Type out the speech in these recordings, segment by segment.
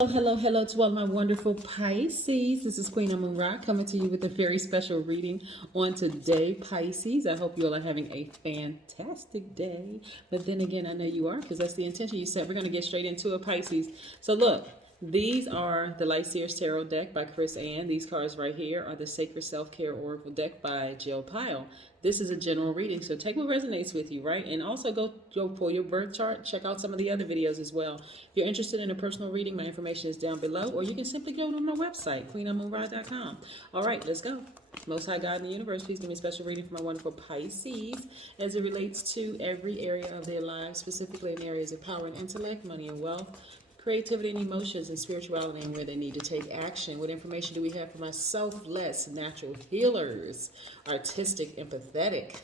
Hello to all my wonderful Pisces. This is Queen Amun Ra coming to you with a very special reading on today, Pisces. I hope you all are having a fantastic day. But then again, I know you are because that's the intention you set. We're going to get straight into it, Pisces. So look, these are the Light Seers Tarot deck by Chris Ann. These cards right here are the Sacred Self-Care Oracle deck by Jill Pyle. This is a general reading, so take what resonates with you, right? And also go pull your birth chart. Check out some of the other videos as well. If you're interested in a personal reading, my information is down below, or you can simply go to my website, queenamunra.com. All right, let's go. Most High God in the universe, please give me a special reading for my wonderful Pisces as it relates to every area of their lives, specifically in areas of power and intellect, money and wealth, creativity and emotions, and spirituality, and where they need to take action. What information do we have for my selfless natural healers? Artistic, empathetic,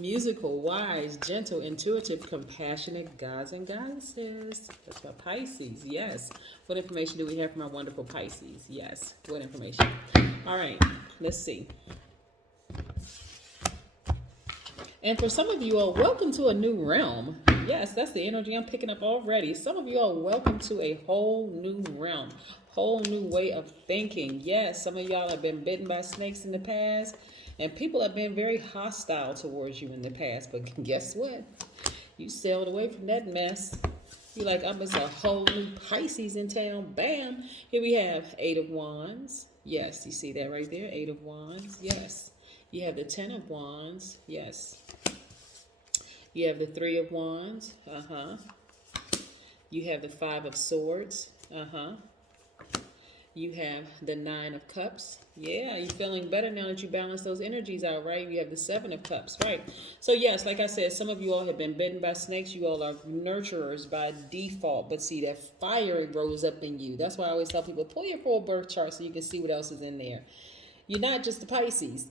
musical, wise, gentle, intuitive, compassionate gods and goddesses. That's my Pisces, yes. What information do we have for my wonderful Pisces? Yes, what information? All right, let's see. And for some of you all, welcome to a new realm. Yes, that's the energy I'm picking up already. Some of you all, welcome to a whole new realm, whole new way of thinking. Yes, some of y'all have been bitten by snakes in the past, and people have been very hostile towards you in the past. But guess what? You sailed away from that mess. You're like, I'm just a whole new Pisces in town. Bam! Here we have Eight of Wands. Yes, you see that right there? Eight of Wands. Yes. You have the Ten of Wands. Yes. You have the Three of Wands. You have the Five of Swords. You have the Nine of Cups. Yeah, you're feeling better now that you balance those energies out, right? You have the Seven of Cups, right? So yes, like I said, some of you all have been bitten by snakes. You all are nurturers by default. But see, that fire rose up in you. That's why I always tell people, pull your full birth chart so you can see what else is in there. You're not just a Pisces.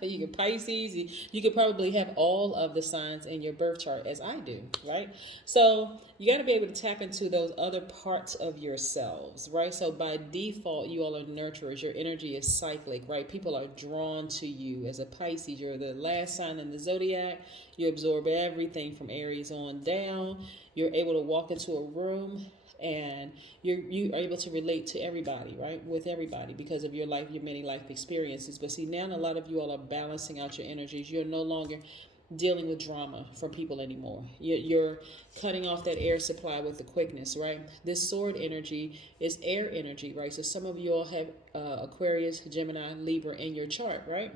You can Pisces. You could probably have all of the signs in your birth chart as I do, right? So you got to be able to tap into those other parts of yourselves, right? So by default, you all are nurturers. Your energy is cyclic, right? People are drawn to you as a Pisces. You're the last sign in the Zodiac. You absorb everything from Aries on down. You're able to walk into a room and you are able to relate to everybody, right? With everybody because of your life, your many life experiences. But see, now a lot of you all are balancing out your energies. You're no longer dealing with drama from people anymore. You're cutting off that air supply with the quickness, right? This sword energy is air energy, right? So some of you all have Aquarius, Gemini, Libra in your chart, right?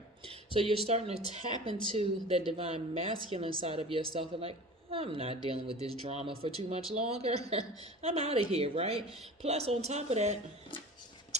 So you're starting to tap into that divine masculine side of yourself and like, I'm not dealing with this drama for too much longer. I'm out of here, right? Plus, on top of that,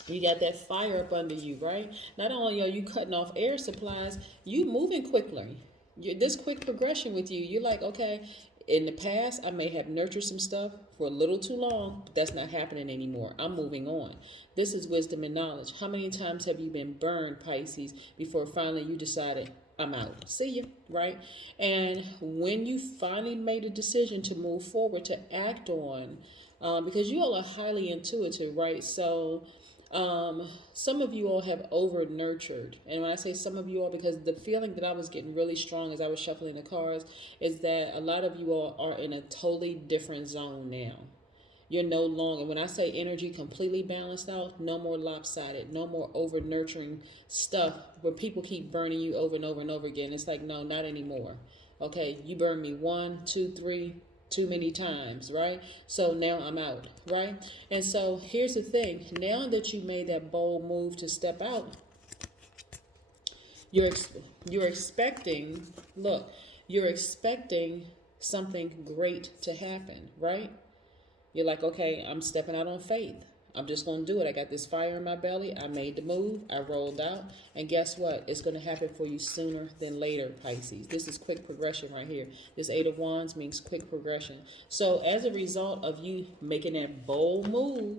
you got that fire up under you, right? Not only are you cutting off air supplies, you moving quickly. This quick progression with you, you're like, okay, in the past, I may have nurtured some stuff for a little too long, but that's not happening anymore. I'm moving on. This is wisdom and knowledge. How many times have you been burned, Pisces, before finally you decided, I'm out. See you, right? And when you finally made a decision to move forward, to act on, because you all are highly intuitive, right? So some of you all have over nurtured. And when I say some of you all, because the feeling that I was getting really strong as I was shuffling the cards is that a lot of you all are in a totally different zone now. You're no longer, when I say energy completely balanced out, no more lopsided, no more over nurturing stuff where people keep burning you over and over and over again. It's like, no, not anymore. Okay, you burned me 1, 2, 3, too many times, right? So now I'm out, right? And so here's the thing. Now that you made that bold move to step out, you're expecting, look, you're expecting something great to happen, right? You're like, okay, I'm stepping out on faith. I'm just going to do it. I got this fire in my belly. I made the move. I rolled out. And guess what? It's going to happen for you sooner than later, Pisces. This is quick progression right here. This Eight of Wands means quick progression. So as a result of you making that bold move,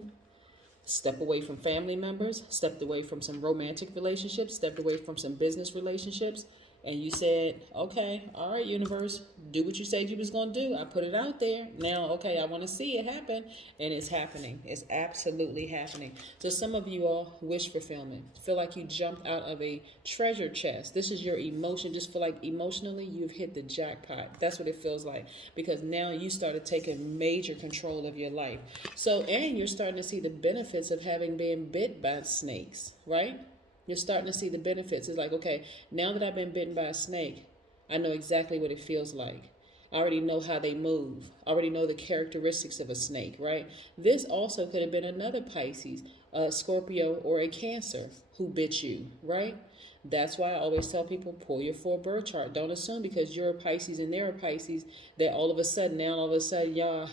step away from family members, stepped away from some romantic relationships, stepped away from some business relationships, And you said, okay, all right, universe, do what you said you was going to do. I put it out there. Now, okay, I want to see it happen. And it's happening. It's absolutely happening. So some of you all wish fulfillment. Feel like you jumped out of a treasure chest. This is your emotion. Just feel like emotionally you've hit the jackpot. That's what it feels like. Because now you started taking major control of your life. So, and you're starting to see the benefits of having been bit by snakes, right? You're starting to see the benefits. It's like, okay, now that I've been bitten by a snake, I know exactly what it feels like. I already know how they move. I already know the characteristics of a snake, right? This also could have been another Pisces, a Scorpio, or a Cancer who bit you, right? That's why I always tell people, pull your full birth chart. Don't assume because you're a Pisces and they're a Pisces that all of a sudden, y'all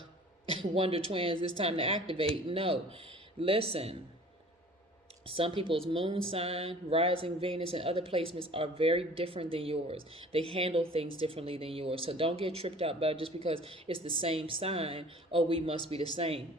Wonder Twins, it's time to activate. No. Listen. Some people's moon sign, rising Venus, and other placements are very different than yours. They handle things differently than yours. So don't get tripped out by just because it's the same sign. Oh, we must be the same.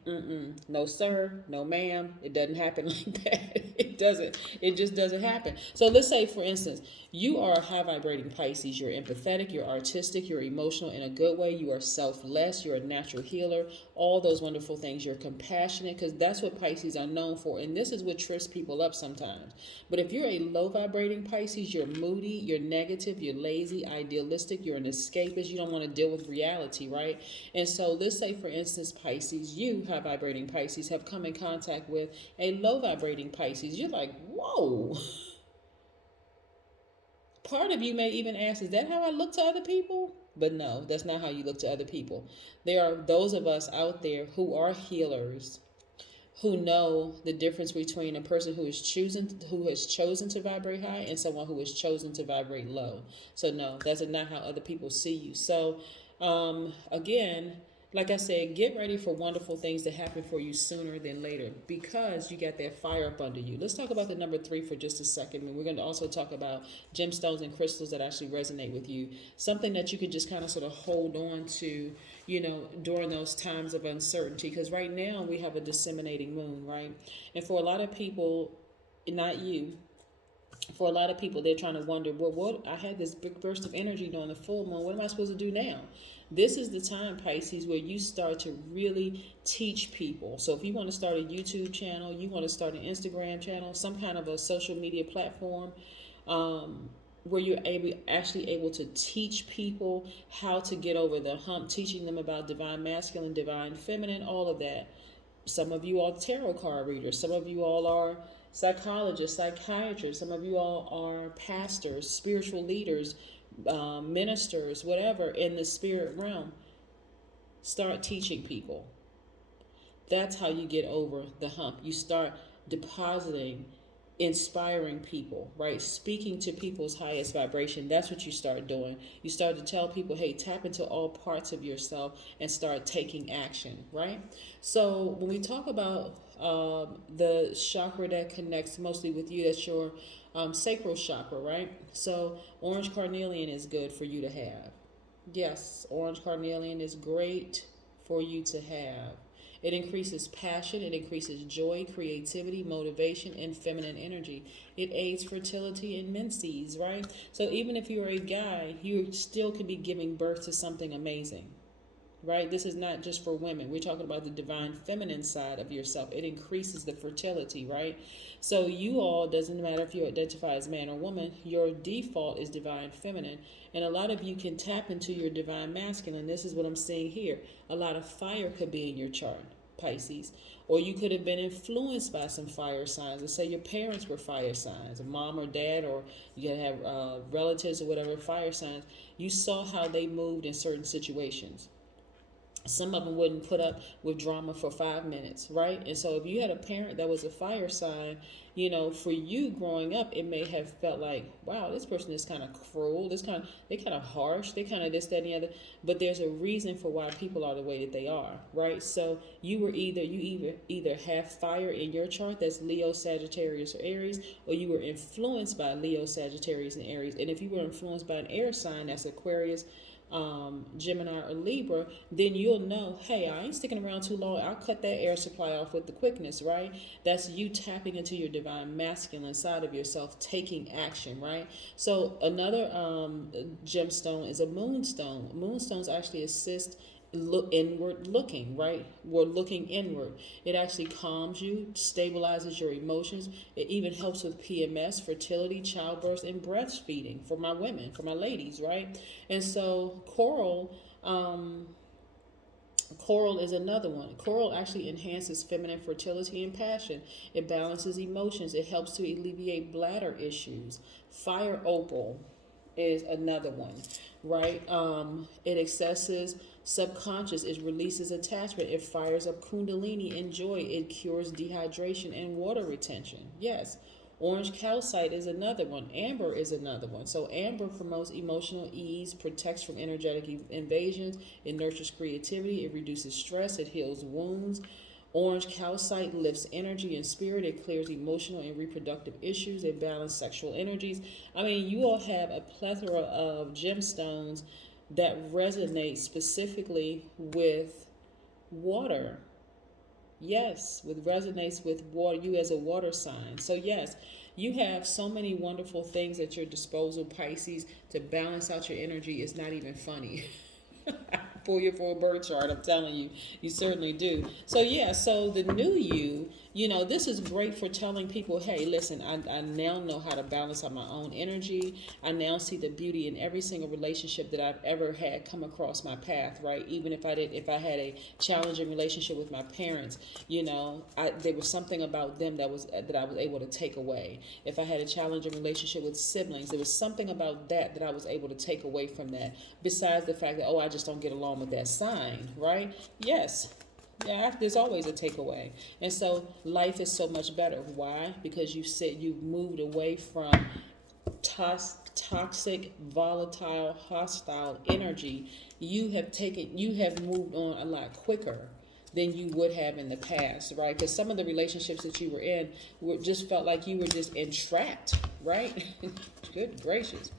No, sir. No, ma'am. It doesn't happen like that. It doesn't. It just doesn't happen. So let's say, for instance, you are a high vibrating Pisces. You're empathetic. You're artistic. You're emotional in a good way. You are selfless. You're a natural healer. All those wonderful things. You're compassionate because that's what Pisces are known for. And this is what trips people up sometimes. But if you're a low vibrating Pisces, you're moody, you're negative, you're lazy, idealistic, you're an escapist, you don't want to deal with reality, right? And so let's say, for instance, Pisces, you, high vibrating Pisces, have come in contact with a low vibrating Pisces. You're like, whoa. Part of you may even ask, is that how I look to other people? But no, that's not how you look to other people. There are those of us out there who are healers, who know the difference between a person who has chosen to vibrate high and someone who has chosen to vibrate low. So no, that's not how other people see you. So again, like I said, get ready for wonderful things to happen for you sooner than later because you got that fire up under you. Let's talk about the number 3 for just a second. And we're going to also talk about gemstones and crystals that actually resonate with you. Something that you could just kind of sort of hold on to, during those times of uncertainty. Because right now we have a disseminating moon, right? And for a lot of people, not you, for a lot of people, they're trying to wonder, well, what I had this big burst of energy during the full moon. What am I supposed to do now? This is the time, Pisces, where you start to really teach people. So if you want to start a YouTube channel, you want to start an Instagram channel, some kind of a social media platform, where you're actually able to teach people how to get over the hump, teaching them about divine masculine, divine feminine, all of that. Some of you are tarot card readers. Some of you all are psychologists, psychiatrists. Some of you all are pastors, spiritual leaders, ministers, whatever, in the spirit realm. Start teaching people. That's how you get over the hump. You start depositing, inspiring people, right? Speaking to people's highest vibration. That's what you start doing. You start to tell people, hey, tap into all parts of yourself and start taking action, right? So when we talk about the chakra that connects mostly with you, that's your sacral chakra, right? So orange carnelian is good for you to have. Yes, orange carnelian is great for you to have. It increases passion, it increases joy, creativity, motivation, and feminine energy. It aids fertility and menses, right? So even if you're a guy, you still can be giving birth to something amazing, right? This is not just for women. We're talking about the divine feminine side of yourself. It increases the fertility, right? So you all, doesn't matter if you identify as man or woman, your default is divine feminine. And a lot of you can tap into your divine masculine. This is what I'm seeing here. A lot of fire could be in your chart, Pisces. Or you could have been influenced by some fire signs. Let's say your parents were fire signs, a mom or dad, or you have relatives or whatever, fire signs. You saw how they moved in certain situations. Some of them wouldn't put up with drama for 5 minutes, right? And so if you had a parent that was a fire sign, for you growing up, it may have felt like, wow, this person is kind of cruel. They're kind of harsh. They're kind of this, that, and the other. But there's a reason for why people are the way that they are, right? So you either have fire in your chart, that's Leo, Sagittarius, or Aries, or you were influenced by Leo, Sagittarius, and Aries. And if you were influenced by an air sign, that's Aquarius, Gemini or Libra, then you'll know, hey, I ain't sticking around too long. I'll cut that air supply off with the quickness, right? That's you tapping into your divine masculine side of yourself, taking action, right? So another gemstone is a moonstone. Moonstones actually assist look inward looking, right? We're looking inward. It actually calms you, stabilizes your emotions. It even helps with PMS, fertility, childbirth, and breastfeeding for my women, for my ladies, right? And so coral is another one. Coral actually enhances feminine fertility and passion. It balances emotions. It helps to alleviate bladder issues. Fire opal is another one, right? It accesses subconscious. It releases attachment. It fires up kundalini and joy. It cures dehydration and water retention. Yes. Orange calcite is another one. Amber is another one. So amber promotes emotional ease, protects from energetic invasions. It nurtures creativity. It reduces stress. It heals wounds. Orange calcite lifts energy and spirit. It clears emotional and reproductive issues. It balances sexual energies. I mean, you all have a plethora of gemstones that resonate specifically with water. Yes, with resonates with water, you as a water sign. So yes, you have so many wonderful things at your disposal, Pisces, to balance out your energy. Is not even funny. Pull your full birth chart, I'm telling you, you certainly do. So yeah, so the new you know, this is great for telling people, hey, listen, I now know how to balance out my own energy. I now see the beauty in every single relationship that I've ever had come across my path, right? Even if I had a challenging relationship with my parents, you know, there was something about them that I was able to take away. If I had a challenging relationship with siblings, there was something about that I was able to take away from that. Besides the fact that, oh, I just don't get along with that sign, right? Yes. Yeah, there's always a takeaway. And so life is so much better. Why? Because you've moved away from toxic, volatile, hostile energy. You have moved on a lot quicker than you would have in the past, right? Because some of the relationships that you were in just felt like you were just entrapped, right? Good gracious.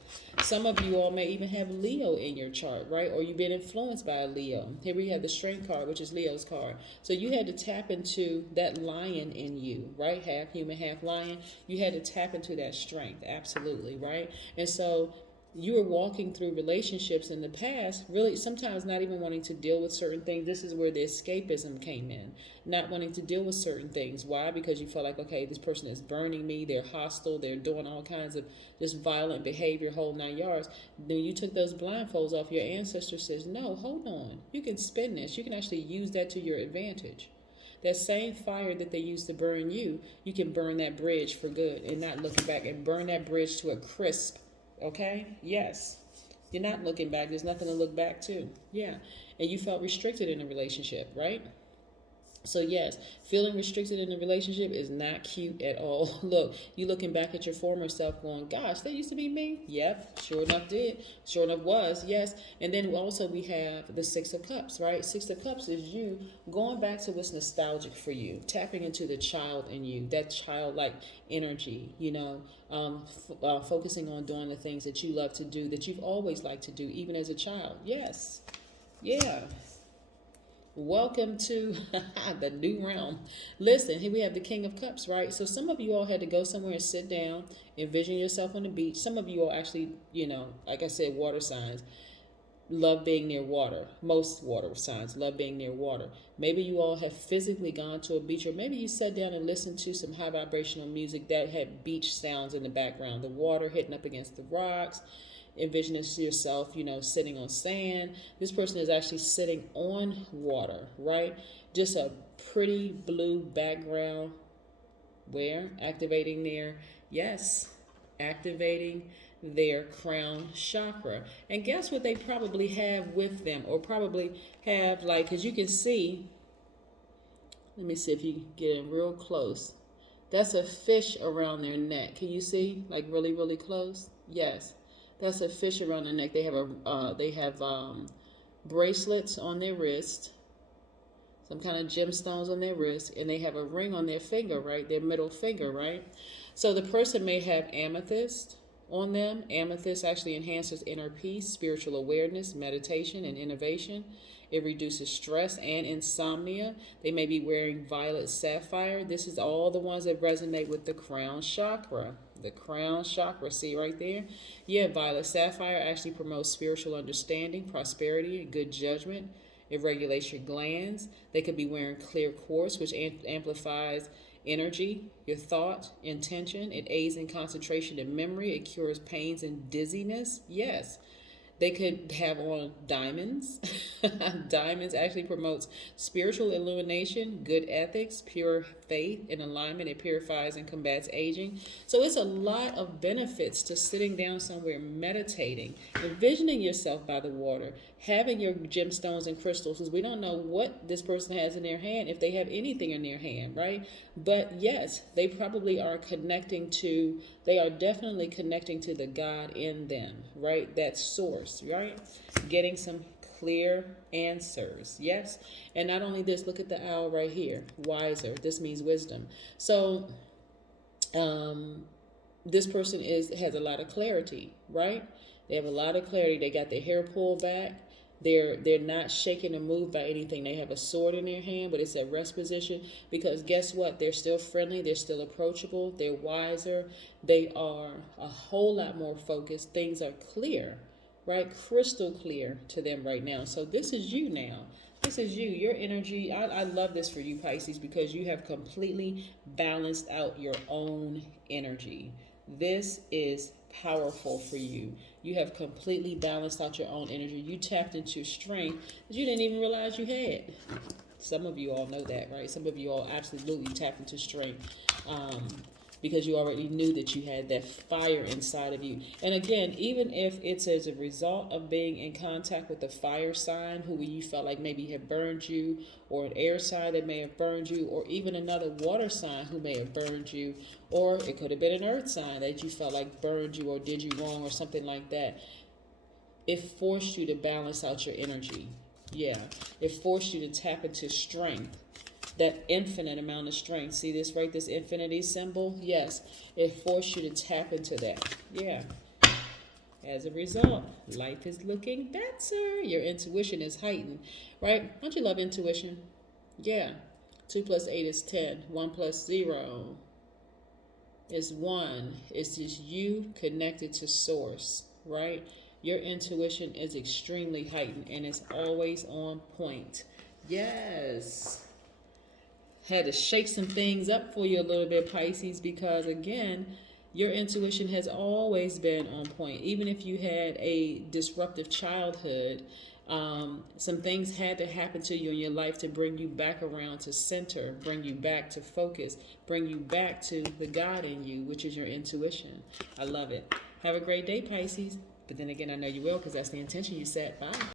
Some of you all may even have Leo in your chart, right? Or you've been influenced by a Leo. Here we have the Strength card, which is Leo's card. So you had to tap into that lion in you, right? Half human, half lion. You had to tap into that strength, absolutely, right? And so you were walking through relationships in the past, really sometimes not even wanting to deal with certain things. This is where the escapism came in, not wanting to deal with certain things. Why? Because you felt like, okay, this person is burning me, they're hostile, they're doing all kinds of just violent behavior, whole 9 yards. Then you took those blindfolds off, your ancestor says, no, hold on, you can spin this, you can actually use that to your advantage. That same fire that they used to burn you, you can burn that bridge for good and not looking back, and burn that bridge to a crisp. Okay? Yes. You're not looking back. There's nothing to look back to. Yeah. And you felt restricted in a relationship, right? So yes, feeling restricted in a relationship is not cute at all. Look, you looking back at your former self going, gosh, that used to be me. Yep, sure enough did. Sure enough was, yes. And then also we have the Six of Cups, right? Six of Cups is you going back to what's nostalgic for you, tapping into the child in you, that childlike energy, you know, focusing on doing the things that you love to do, that you've always liked to do, even as a child. Yes. Yeah. Welcome to the new realm. Listen, here we have the King of Cups, right? So some of you all had to go somewhere and sit down, envision yourself on the beach. Some of you all actually, you know, like I said, water signs love being near water. Most water signs love being near water. Maybe you all have physically gone to a beach, or maybe you sat down and listened to some high vibrational music that had beach sounds in the background, the water hitting up against the rocks. Envision yourself, you know, sitting on sand. This person is actually sitting on water, right? Just a pretty blue background. Where? Activating their crown chakra. And guess what they probably have with them, or probably have, like, because you can see, let me see if you can get in real close. That's a fish around their neck. Can you see? Like really, really close? Yes. That's a fish around their neck. They have bracelets on their wrist, some kind of gemstones on their wrist, and they have a ring on their finger, right? Their middle finger, right? So the person may have amethyst, on them. Amethyst actually enhances inner peace, spiritual awareness, meditation, and innovation. It reduces stress and insomnia. They may be wearing violet sapphire. This is all the ones that resonate with the crown chakra. The crown chakra, see right there? Yeah, violet sapphire actually promotes spiritual understanding, prosperity, and good judgment. It regulates your glands. They could be wearing clear quartz, which amplifies energy, your thought, intention. It aids in concentration and memory. It cures pains and dizziness. Yes. They could have on diamonds. Diamonds actually promotes spiritual illumination, good ethics, pure faith, and alignment. It purifies and combats aging. So it's a lot of benefits to sitting down somewhere, meditating, envisioning yourself by the water, having your gemstones and crystals, because we don't know what this person has in their hand, if they have anything in their hand, right? But yes, they probably are they are definitely connecting to the God in them, right? That source, right? Getting some clear answers. Yes. And not only this, look at the owl right here. Wiser. This means wisdom. So this person has a lot of clarity, right? They have a lot of clarity. They got their hair pulled back. They're not shaken or moved by anything. They have a sword in their hand, but it's at rest position, because guess what? They're still friendly. They're still approachable. They're wiser. They are a whole lot more focused. Things are clear, right? Crystal clear to them right now. So this is you now. This is you. Your energy. I love this for you, Pisces, because you have completely balanced out your own energy. This is powerful for you. You have completely balanced out your own energy. You tapped into strength that you didn't even realize you had. Some of you all know that, right? Some of you all absolutely tapped into strength because you already knew that you had that fire inside of you. And again, even if it's as a result of being in contact with a fire sign who you felt like maybe had burned you, or an air sign that may have burned you, or even another water sign who may have burned you, or it could have been an earth sign that you felt like burned you or did you wrong or something like that. It forced you to balance out your energy. Yeah, it forced you to tap into strength. That infinite amount of strength. See this, right? This infinity symbol? Yes. It forced you to tap into that. Yeah. As a result, life is looking better. Your intuition is heightened, right? Don't you love intuition? Yeah. 2 plus 8 is 10. 1 plus 0 is 1. It's just you connected to source, right? Your intuition is extremely heightened and it's always on point. Yes. Had to shake some things up for you a little bit, Pisces, because again, your intuition has always been on point. Even if you had a disruptive childhood, some things had to happen to you in your life to bring you back around to center, bring you back to focus, bring you back to the God in you, which is your intuition. I love it. Have a great day, Pisces. But then again, I know you will, because that's the intention you set. Bye.